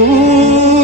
Ooh.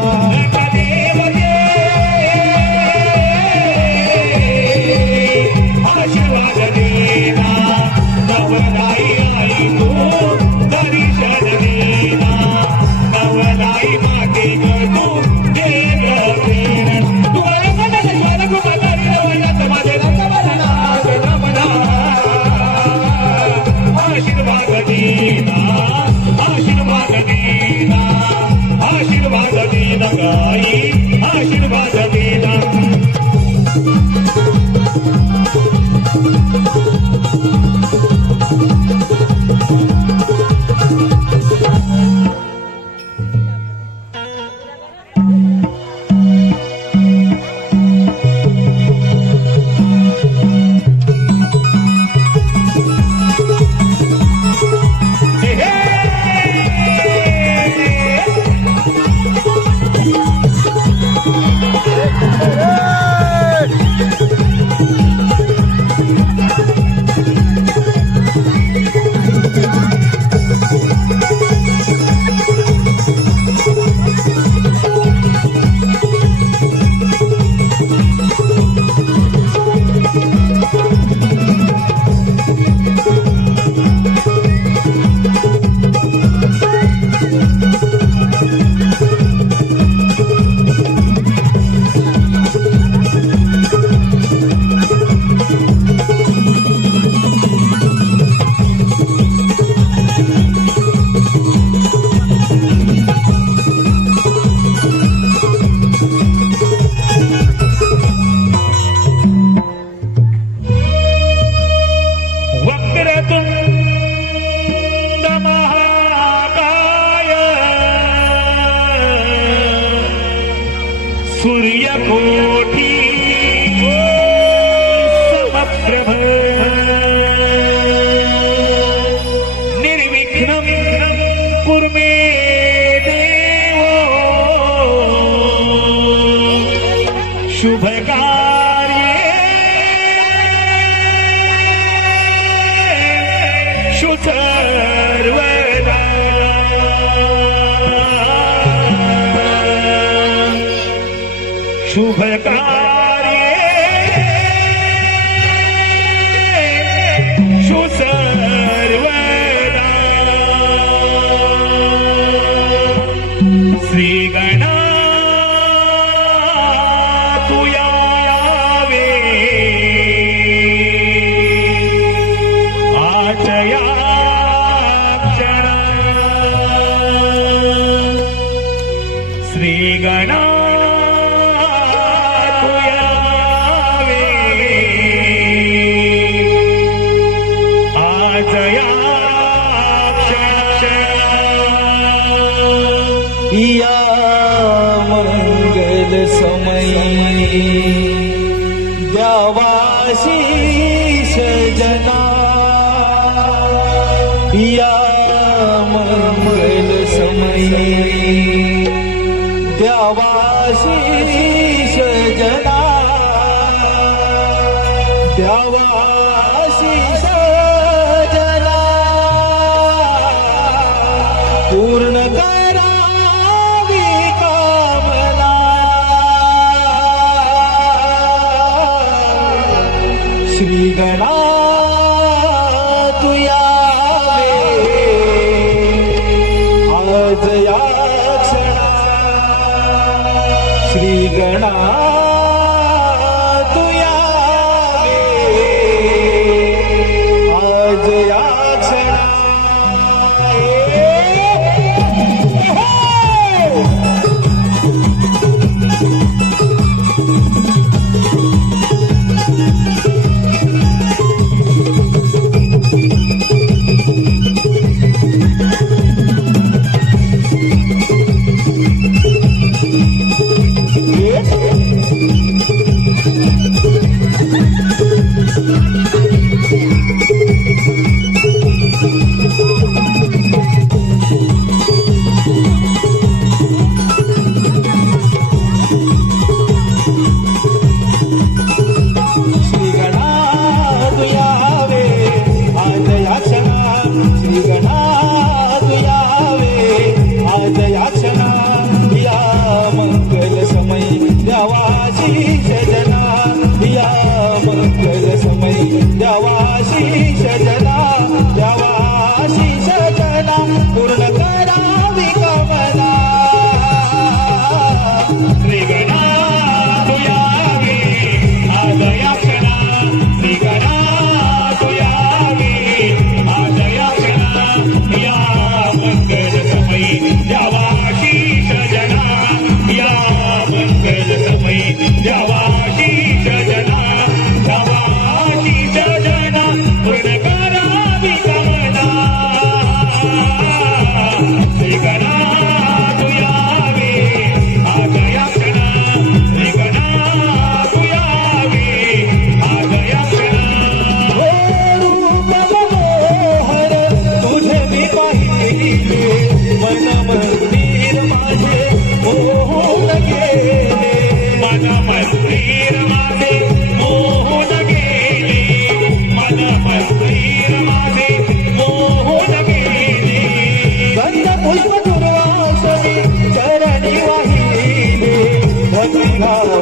Oh. Put ಶುಭ ಕಾಲ या यामल समये. द्यावाशीष सजना. द्यावाशीष सजना. पूर्ण करावी कामना. श्री गणा nada.